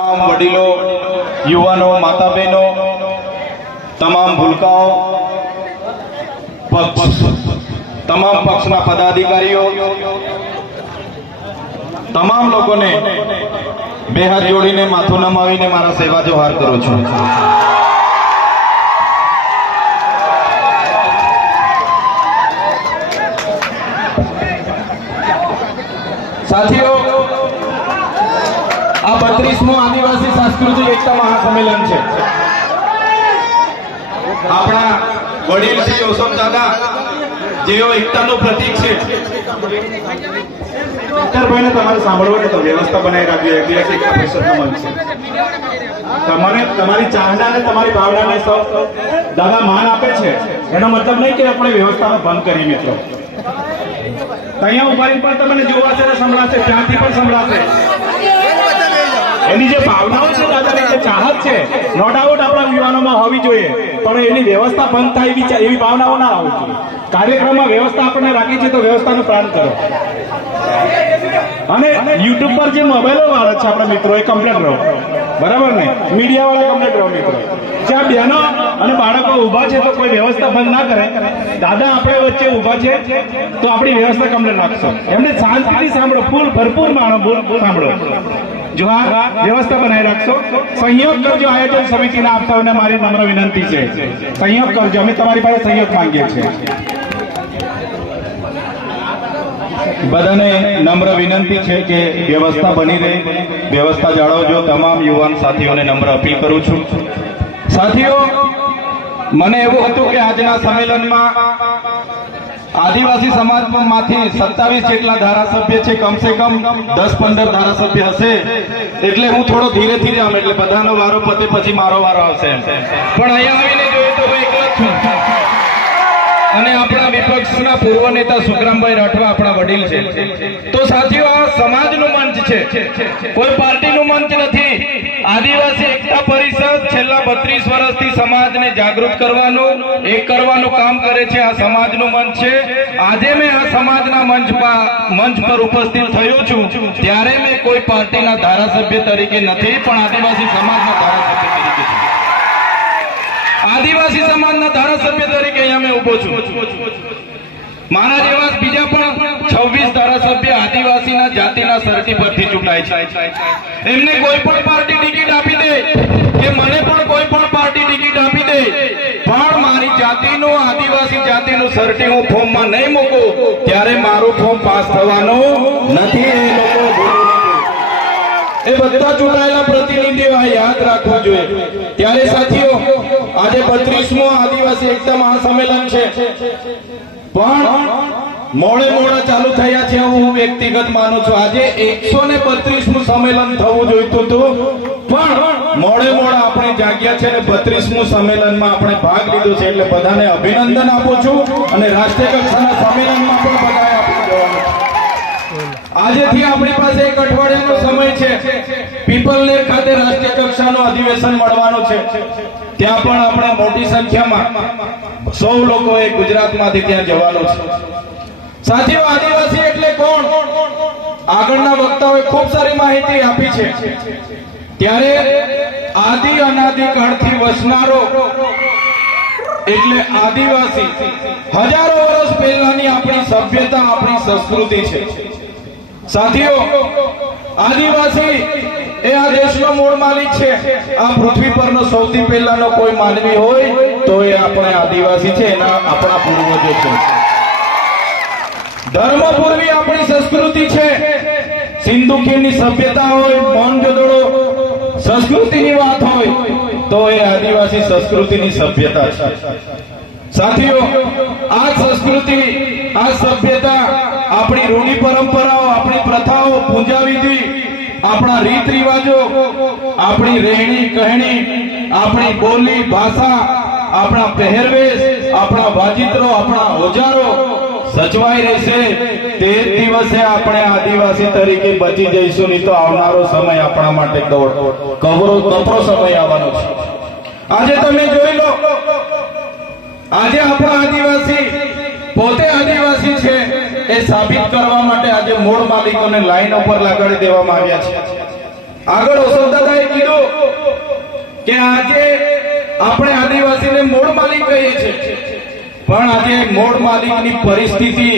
વડીલો, યુવાનો માતા બહેનો તમામ ભૂલકાઓ તમામ પક્ષના પદાધિકારીઓ, તમામ લોકોને બે હાથ જોડીને માથું નમાવીને મારા સેવા જોહાર કરું છું. સાથીઓ આ બત્રીસમો આદિવાસી સાંસ્કૃતિક એકતા મહાસંમેલન છે. આપણા વડીલ શ્રી ઓસમ દાદા જેઓ એકતાનું પ્રતીક છે. તમારે સાંભળવું તો વ્યવસ્થા બનાવી રાખવી છે. તમારે તમારી ચાહના અને તમારી ભાવનાને સૌ દાદા માન આપે છે. એનો મતલબ નહીં કે આપણે વ્યવસ્થાનો ભંગ કરી મિત્રો. અહીંયા ઉભારી પણ તમને જોવાશે ને સંભળાશે, ત્યાંથી પણ સંભળાશે. એની જે ભાવનાઓ છે દાદાની જે ચાહત છે નો ડાઉટ આપણા યુવાનોમાં હોવી જોઈએ. પણ એની વ્યવસ્થા બંધ થાય એવી એવી ભાવનાઓ ના હોવી જોઈએ. કાર્યક્રમમાં વ્યવસ્થા આપણને રાખી છે તો વ્યવસ્થાનું પ્લાન કરો. અને યુટ્યુબ પર જે મોબાઈલો વાળા છે આપણા મિત્રો, એ કમ્પ્લેટ રહો. બરાબર ને? મીડિયા વાળા કમ્પ્લેટ રહો મિત્રો. જ્યાં બહેનો અને બાળકો ઊભા છે તો કોઈ વ્યવસ્થા બંધ ના કરે. દાદા, આપણે વચ્ચે ઊભા છે તો આપણી વ્યવસ્થા કમ્પ્લેટ રાખશો. એમને શાંતિથી સાંભળો. ફૂલ, ભરપૂર માણો સાંભળો. જો આ વ્યવસ્થા બનાવી રાખશો, સંયોગ કરજો આયોજન સમિતિના આપતાઓને મારી નમ્ર વિનંતી છે. સંયોગ કરજો, અમે તમારી પાસે સંયોગ માંગીએ છીએ. બધાને નમ્ર વિનંતી છે કે વ્યવસ્થા બની રહે. વ્યવસ્થા જાળવજો. તમામ યુવાન સાથીઓને નમ્ર અપીલ કરું છું. સાથીઓ, મને એવું હતું કે આજના સંમેલનમાં આદિવાસી સમાજમાંથી સત્તાવીસ જેટલા ધારાસભ્ય છે, કમસે કમ દસ પંદર ધારાસભ્ય હશે. એટલે હું થોડો ધીરે ધીરે આમ, એટલે બધાનો વારો પતે પછી મારો વારો આવશે પણ અહીંયા આવીને જોઈએ તો હું એકલો છું અને આપણા વિપક્ષના પૂર્વ નેતા સુખરામભાઈ રાઠવા આપણા વડીલ છે. તો સાથીઓ, આ સમાજનું મંચ છે. કોઈ પાર્ટીનું મંચ નથી. આદિવાસી એકતા પરિષદ બત્રીસ વર્ષથી સમાજને જાગૃત કરવાનું એ કરવાનું કામ કરે છે. આ સમાજનું મંચ છે. આજે મેં આ સમાજના મંચ મંચ પર ઉપસ્થિત થયો છું. ત્યારે મેં કોઈ પાર્ટીના ધારાસભ્ય તરીકે નથી, પણ આદિવાસી સમાજના ધારાસભ્ય તરીકે આદિવાસી સમાજના ધારાસભ્ય તરીકે અહીંયા મેં ઊભો છું. મારા જેવા બીજા પણ છવ્વીસ ધારાસભ્ય આદિવાસીના જાતિના સરટી પરથી ચૂંટાય છે. એમને કોઈ પણ પાર્ટી ટિકિટ આપી દે, કે મને પણ કોઈ પણ પાર્ટી ટિકિટ આપી દે, પણ મારી જાતિનું, આદિવાસી જાતિનું સરટી હું ફોર્મમાં નહીં મૂકું, ત્યારે મારું ફોર્મ પાસ થવાનું નથી. એ લોકો એ બધા ચૂંટાયેલા પ્રતિનિધિઓ યાદ રાખવું જોઈએ. ત્યારે સાથીઓ, આજે બત્રીસમો આદિવાસી એકતા મહાસંમેલન છે. પણ મોડે મોડા ચાલુ થયા છે. હું વ્યક્તિગત માનું છું. આજે એકસો ને બત્રીસમું સંમેલન થવું જોઈતું હતું. પણ મોડે મોડા આપણે જાગ્યા છે અને બત્રીસમું સંમેલનમાં આપણે ભાગ લીધો છે એટલે બધાને અભિનંદન આપું છું અને રાષ્ટ્રીય કક્ષાના સંમેલનમાં પણ બધાએ આજેથી આપણી પાસે એક અઠવાડિયાનો સમય છે. પીપલનેર ખાતે રાષ્ટ્રીય કક્ષાનું અધિવેશન મળવાનું છે. ત્યાં પણ આપણે મોટી સંખ્યામાં સૌ લોકોએ ગુજરાતમાંથી ત્યાં જવાનું છે. સાથીઓ, આદિવાસી એટલે કોણ? આગળના વક્તાઓએ ખૂબ સારી માહિતી આપી છે. ત્યારે આદિ અનાદિ કાળથી વસનારો એટલે આદિવાસી. હજારો વર્ષ પહેલાની આપણી સભ્યતા, આપણી સંસ્કૃતિ છે. સાથીઓ, આદિવાસી એ આ દેશનો મૂળ માલિક છે. આ પૃથ્વી પરનો સૌથી પહેલાનો કોઈ માનવી હોય, તો એ આપણે આદિવાસી છે, એના આપણા પૂર્વજો છે. ધર્મ પૂર્વી આપણી સંસ્કૃતિ છે. સિંધુ ખીણની સભ્યતા હોય મોહનજોદડો સંસ્કૃતિની વાત હોય, તો એ આદિવાસી સંસ્કૃતિની સભ્યતા છે. સાથીઓ, આ સંસ્કૃતિ, આ સભ્યતા આપણી રૂઢી પરંપરાઓ, આપણી પ્રથાઓ પૂજા વિધિ આપણા રીત રિવાજો, આપણી રહેણી કહેણી, આપણી બોલી, ભાષા, આપણા પહેરવેશ, આપણા વાજિત્રો, આપણા ઓજારો સચવાઈ રહેશે. તે દિવસે આપણે આદિવાસી તરીકે બચી જઈશું, નહીં તો આવનારો સમય આપણા માટે કવરો કપરો સમય આવવાનો છે. આજે તમે જોઈ લો, આજે આપણા આદિવાસી પોતે આદિવાસી છે, એ સાબિત કરવા માટે આજે મૂળ માલિકોને લાઈન ઉપર લગાડી દેવામાં આવ્યા છે. આગળ ઓસોદાદાએ કીધું કે આજે આપણે આદિવાસીને મૂળ માલિક કહીએ છીએ. પણ આજે મૂળ માલિકની પરિસ્થિતિ,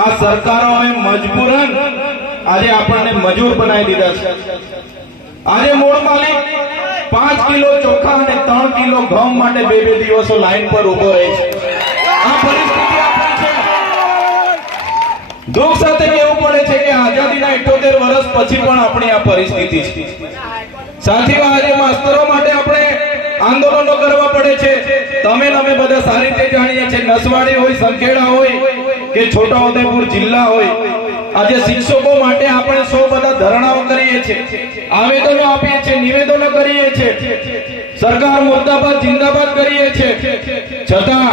આ સરકારોએ મજબૂરન આજે આપણને મજૂર બનાવી દીધા છે. આજે મૂળ માલિક પાંચ કિલો ચોખા અને ત્રણ કિલો ઘઉં માટે બે બે દિવસો લાઈન પર ઊભો રહે છે. આ પરિસ્થિતિ દુઃખ સાથે કહેવું પડે છે કે આઝાદીના 78 વર્ષ પછી પણ આપણી આ પરિસ્થિતિ છે. સાથીઓ, આજે માસ્તરો માટે આપણે આંદોલનો કરવા પડે છે. તમે અમે બધા સારી રીતે જાણીએ છીએ. નસવાડી હોય, સંખેડા હોય કે છોટાઉદેપુર જિલ્લા હોય, આજે શિક્ષકો માટે આપણે સૌ બધા ધરણાઓ કરીએ છીએ. આવેદનો આપીએ છીએ, નિવેદનો કરીએ છીએ. સરકાર મુર્દાબાદ, જિંદાબાદ કરીએ છીએ. છતાં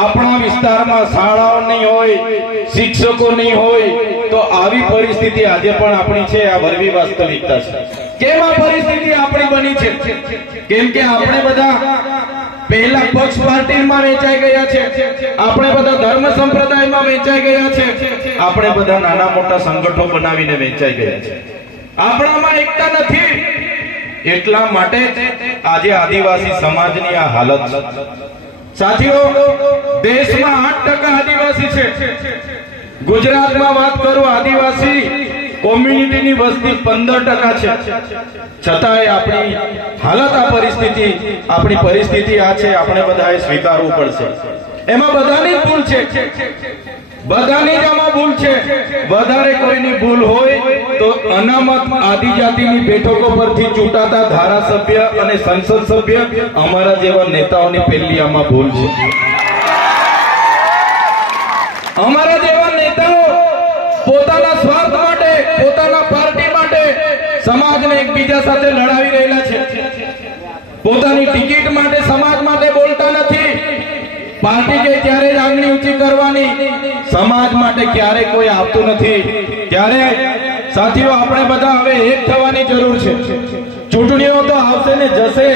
આપણા વિસ્તારમાં શાળાઓ નહીં હોય, શિક્ષકો નહીં હોય, તો આવી પરિસ્થિતિ આજે પણ આપણી છે. આ ભરવી વાસ્તવિકતા છે. કેમ પરિસ્થિતિ આપણી બની છે? કેમ કે આપણે બધા પહેલા પક્ષ પાર્ટીમાં વેચાઈ ગયા છે. આપણે બધા ધર્મ સંપ્રદાયમાં વેચાઈ ગયા છે. આપણે બધા નાના મોટા સંગઠનો બનાવીને વેચાઈ ગયા છે. આપણામાં એકતા નથી. એટલા માટે આજે આદિવાસી સમાજની આ હાલત છે. સાથીઓ, દેશમાં આઠ ટકા આદિવાસી છે. ગુજરાતમાં વાત કરું આદિવાસી કોમ્યુનિટીની વસ્તી પંદર ટકા છે. છતાંય આપણી હાલત આ પરિસ્થિતિ, આપણી પરિસ્થિતિ આ છે, આપણે બધાએ સ્વીકારવું પડશે. એમાં બધાની ભૂલ છે. બધાની જ ભૂલ છે. વધારે કોઈની ભૂલ હોય તો અનામત આદિજાતિની બેઠકો પરથી ચૂંટાતા ધારાસભ્ય અને સંસદ સભ્ય અમારા જેવા નેતાઓની પહેલી આમાં ભૂલ છે. અમારા જેવા નેતાઓ પોતાના સ્વાર્થ માટે પોતાના પાર્ટી માટે સમાજને એકબીજા સાથે લડાવી રહેલા છે. પોતાની ટિકિટ માટે સમાજ માટે બોલતા નથી. પાર્ટી કે ત્યારે જ આંગળી ઊંચી કરવાની? સમાજ માટે ક્યારે કોઈ આવતું નથી. ત્યારે સાથીઓ, આપણે બધા હવે એક થવાની જરૂર છે. ચૂંટણીઓ તો આવશે ને જશે.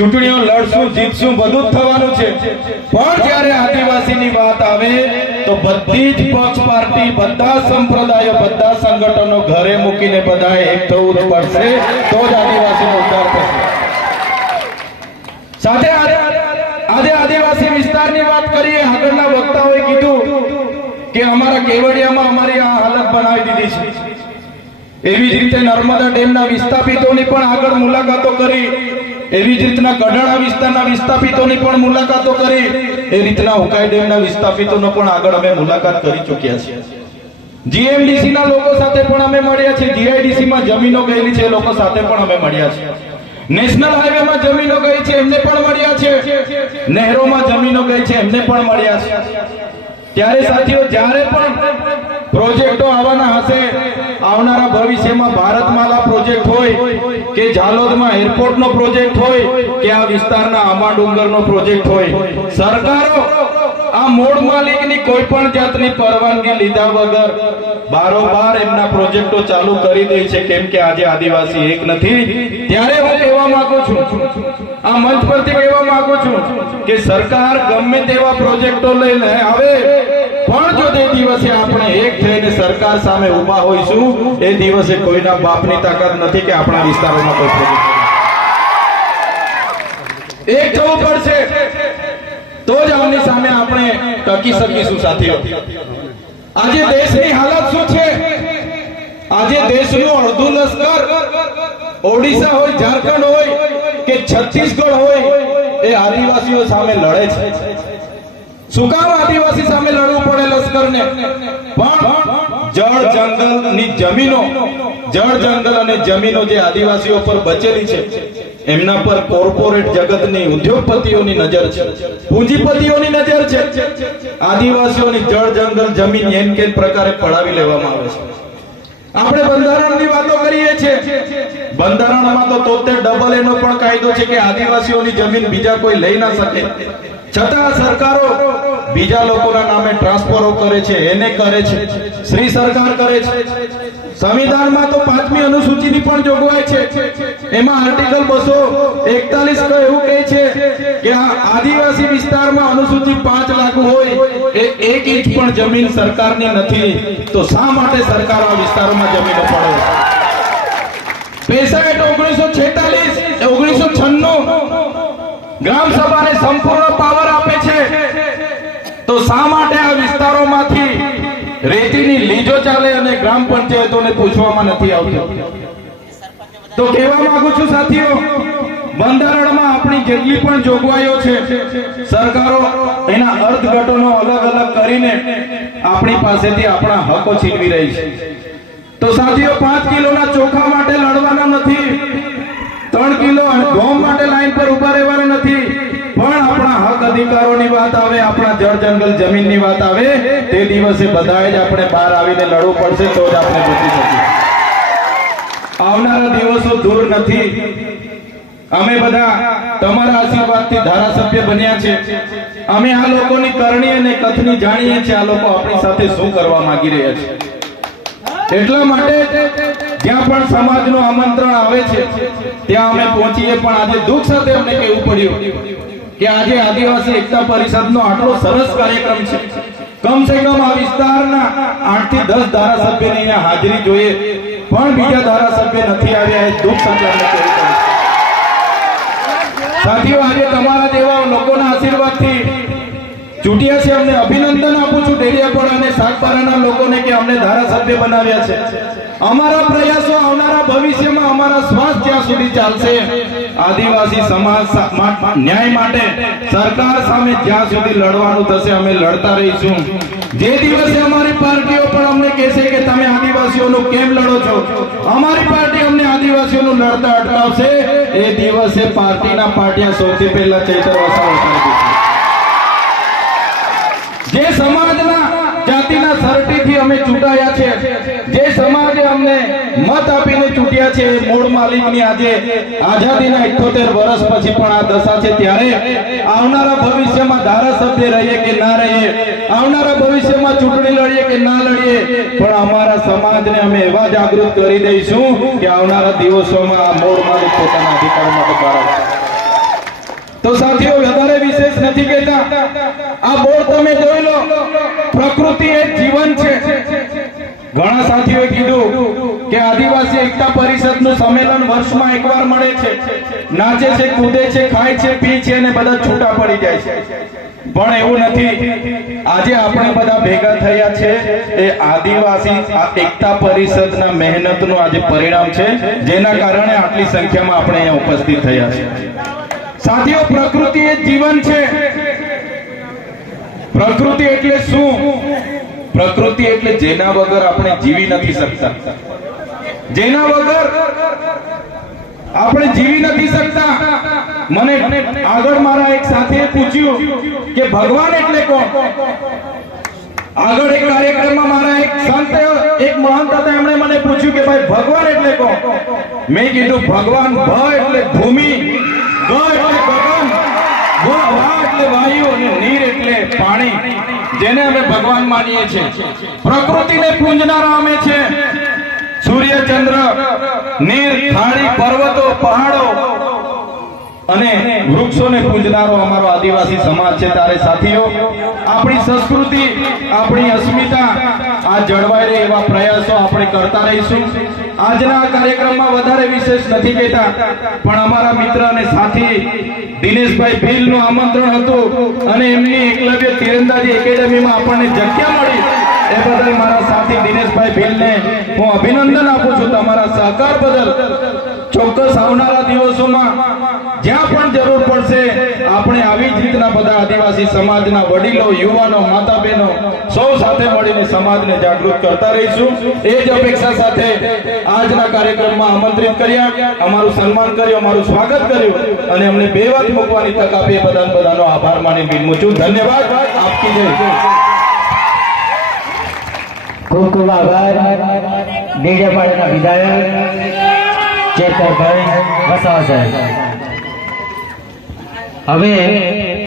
ચૂંટણીઓ લડશું, જીતશું, બધું થવાનું છે. પણ જ્યારે આદિવાસીની વાત આવે, તો બધી જ પક્ષ પાર્ટી, બધા સંપ્રદાયો, બધા સંગઠનો ઘરે મૂકીને બધા એક થવું પડશે, તો જ આદિવાસીનો ઉદ્ધાર થશે. સાથે આજે આદિવાસી વિસ્તારની વાત કરીએ, આગળના વક્તાઓએ કીધું કે અમારા કેવડિયામાં અમારી આ હાલત બનાવી દીધી છે. એવી જ રીતે નર્મદા ડેમના વિસ્થાપિતોની પણ આગળ મુલાકાતો કરી. એવી જ રીતના કડાણા વિસ્તારના વિસ્થાપિતોની પણ મુલાકાતો કરી. એ રીતના ઉકાઈ ડેમના વિસ્થાપિતોનો પણ આગળ અમે મુલાકાત કરી ચૂક્યા છીએ. જીએમડીસી ના લોકો સાથે પણ અમે મળ્યા છીએ. જીઆઈડીસી માં જમીનો ગયેલી છે લોકો સાથે પણ અમે મળ્યા છીએ. નેશનલ હાઈવે માં જમીનો ગઈ છે, એમને પણ મળ્યા છે. નહેરોમાં જમીનો ગઈ છે, એમને પણ મળ્યા છે. ત્યારે સાથીઓ, જ્યારે પણ પ્રોજેક્ટો આવવાના હશે. આવનારા ભવિષ્યમાં ભારતમાલા પ્રોજેક્ટ હોય કે ઝાલોદમાં એરપોર્ટનો પ્રોજેક્ટ હોય કે આ વિસ્તારના આમા ડુંગરનો પ્રોજેક્ટ હોય. સરકારો, આ મૂળ માલિકની કોઈ પણ જાતની પરવાનગી લીધા વગર બારોબાર એમના પ્રોજેક્ટો ચાલુ કરી દે છે. કેમ કે આજે આદિવાસી એક નથી. ત્યારે હું કહેવા માંગુ છું આ મંચ પરથી કહેવા માંગુ છું કે સરકાર ગમે તેવા પ્રોજેક્ટો લઈને આવે, પણ જો તે દિવસે આપણે એક થઈને સરકાર સામે ઊભા હોઈશું, એ દિવસે કોઈના બાપની તાકાત નથી કે આપણા વિસ્તારોમાં કોઈ પ્રોજેક્ટ એક થવું પડશે, તો જ આમની સામે આપણે ટકી શકીશું, સાથીઓ. આજે દેશની હાલત શું છે? આજે દેશનું અડધું લશ્કર ઓડિશા હોય, ઝારખંડ હોય કે છત્તીસગઢ હોય એ આદિવાસીઓ સામે લડે છે. શું આદિવાસી સામે લડવું પડે લશ્કરને? પણ જળ જંગલની જમીનો, જળ જંગલ અને જમીનો જે આદિવાસીઓ પર બચેલી છે, એમના પર કોર્પોરેટ જગતની ઉદ્યોગપતિઓની નજર છે. પૂંજીપતિઓની નજર છે. આદિવાસીઓની જળ જંગલ જમીન એમ કે પ્રકારે પડાવી લેવામાં આવે છે. આપણે બંધારણની વાતો કરીએ છીએ. બંધારણમાં તો તોતેર ડબલ એનો પણ કાયદો છે કે આદિવાસીઓની જમીન બીજા કોઈ લઈ ના શકે. છતાં સરકારો બીજા લોકોના નામે ટ્રાન્સફરો કરે છે, એને કરે છે. શ્રી સરકાર કરે છે. સંવિધાનમાં તો પાંચમી અનુસૂચિની પણ જોગવાઈ છે. એમાં આર્ટિકલ બસો એકતાલીસ એવું કહે છે કે આ આદિવાસી વિસ્તારમાં અનુસૂચિ પાંચ લાગુ હોય એ એક ઇંચ પણ જમીન સરકારની નથી. તો શા માટે સરકાર આ વિસ્તારોમાં જમીનો પડે ત્રેસઠ ઓગણીસો આપણી જેટલી પણ જોગવાઈઓ છે, સરકારો એના અર્થઘટનો અલગ અલગ કરીને આપણી પાસેથી આપણા હકો છીનવી રહી છે. તો સાથીઓ, પાંચ કિલોના ચોખા માટે લડવાના નથી ત્રણ કિલો ઘઉં માટે લાઈન પર ઊભા રહેવાના નથી પણ આપણા હક અધિકારોની વાત આવે આપણા જંગલ જમીનની વાત આવે, તે દિવસે બધાએ જ આપણે બહાર આવીને લડવું પડશે તો જ આપણે જીતી શકીએ. આવનારા દિવસો દૂર નથી. અમે બધા તમારા આશીર્વાદથી ધારાસભ્ય બન્યા છે. અમે આ લોકોની કરણી અને કથની જાણીએ છીએ, આ લોકો આપણી સાથે શું કરવા માંગી રહ્યા છે. એટલા માટે જ્યાં પણ સમાજનું આમંત્રણ આવે છે, ત્યાં અમે પહોંચીએ, પણ આજે દુઃખ સાથે અમને કહેવું પડ્યું. કે આજે આદિવાસી એકતા પરિષદનો આટલો સરસ કાર્યક્રમ છે. કમ કમ આ વિસ્તારના આઠથી દસ ધારાસભ્યની અહીંયા હાજરી જોઈએ. પણ બીજા ધારાસભ્ય નથી આવ્યા એ દુઃખ છે. સાથીઓ, આજે તમારા જેવા લોકોના આશીર્વાદથી ચૂંટ્યા છે અમને અભિનંદન આપું છું ડેડિયાપાડા અને સાગબારાના લોકોને કે અમને ધારાસભ્ય બનાવ્યા છે. અમારા પ્રયાસો આવનારા ભવિષ્યમાં અમારા શ્વાસ જ્યાં સુધી ચાલશે આદિવાસી સમાજ ન્યાય માટે સરકાર સામે જ્યાં સુધી લડવાનું થશે, અમે લડતા રહીશું. જે દિવસે અમારી પાર્ટીઓ પણ અમને કહેશે કે તમે આદિવાસીઓનું કેમ લડો છો? અમારી પાર્ટી અમને આદિવાસીઓનું લડતા અટકાવશે. એ દિવસે પાર્ટીના પાટિયા સૌથી પહેલા ચૈતર વસાવા જે સમાજના, જાતિના સરટીથી અમે ચૂંટાયા છે જે સમાજે અમને મત આપીને ચૂંટ્યા છે, મૂળ માલિકની આજે આઝાદીના 78 વર્ષ પછી પણ આ દશા છે. ત્યારે આવનારા ભવિષ્યમાં ધારાસભ્ય રહીએ કે ના રહીએ, આવનારા ભવિષ્યમાં ચૂંટણી લડીએ કે ના લડીએ, પણ અમારા સમાજને અમે એવા જાગૃત કરી દઈશું કે આવનારા દિવસોમાં આ મૂળ માલિક પોતાના અધિકાર માટે તો સાથીઓ, વધારે વિશેષ નથી કહેતા. આ બોર્ડ તમે જોઈ લો. પ્રકૃતિ એ જીવન છે. ઘણા સાથીઓએ કીધું કે આદિવાસી એકતા પરિષદનું સંમેલન વર્ષમાં એકવાર મળે છે. નાચે છે, કૂદે છે, ખાય છે, પી છે અને બધા છૂટા પડી જાય છે. પણ એવું નથી. આજે આપણે બધા ભેગા થયા છે. એ આદિવાસી એકતા પરિષદના મહેનતનું આજે પરિણામ છે, જેના કારણે આટલી સંખ્યામાં આપણે અહીંયા ઉપસ્થિત થયા છે. સાથીઓ, પ્રકૃતિ એ જીવન છે. પ્રકૃતિ એટલે શું? પ્રકૃતિ એટલે જેના વગર આપણે જીવી નથી શકતા. જેના વગર આપણે જીવી નથી શકતા. મને આગળ મારા એક સાથે પૂછ્યું કે ભગવાન એટલે કોણ? આગળ એક કાર્યક્રમમાં મારા એક સંત, એક મહંત હતા એમણે મને પૂછ્યું કે ભાઈ, ભગવાન એટલે કોણ? મેં કીધું, ભગવાન ભ એટલે ભૂમિ, ગ એટલે ગગન ભ એટલે વાયુ અને નીર એટલે પાણી. જેને અમે ભગવાન માનીએ છીએ. પ્રકૃતિને પૂંજનારા અમે છે. સૂર્ય ચંદ્ર નીર, થાળી, પર્વતો, પહાડો અને વૃક્ષોને પૂજનારો અમારો આદિવાસી સમાજ છે. તારે સાથીઓ, આપણી સંસ્કૃતિ, આપણી અસ્મિતા, આ જળવાઈ રહે એવા પ્રયાસો આપણે કરતા રહીશું. આજના કાર્યક્રમમાં વધારે વિશેષ નથી કહેતા, પણ અમારા મિત્ર અને સાથી દિનેશભાઈ ભીલનું આમંત્રણ હતું અને એમની એકલવ્ય તીરંદાજી એકેડેમીમાં આપણને જગ્યા મળી. એ બદલ મારા સાથી દિનેશભાઈ ભીલને હું અભિનંદન આપું છું તમારા સહકાર બદલ. ચોક્કસ આવનારા દિવસોમાં જ્યાં પણ જરૂર પડશે, આપણે આવી જ રીતના બધા આદિવાસી સમાજના વડીલો, યુવાનો માતા બહેનો સૌ સાથે મળીને સમાજને જાગૃત કરતા રહીશું. એ જ અપેક્ષા સાથે આજના કાર્યક્રમમાં આમંત્રિત કર્યા. અમારું સન્માન કર્યું, અમારું સ્વાગત કર્યું અને અમને બે વાત મૂકવાની તક આપી બધા બધાનો આભાર માની બિનમું છું ધન્યવાદ. આપકી જય. ખૂબ ખૂબ આભાર ડેડિયાપાડાના વિધાયક ચેતરભાઈ વસાવા સાહેબ. હવે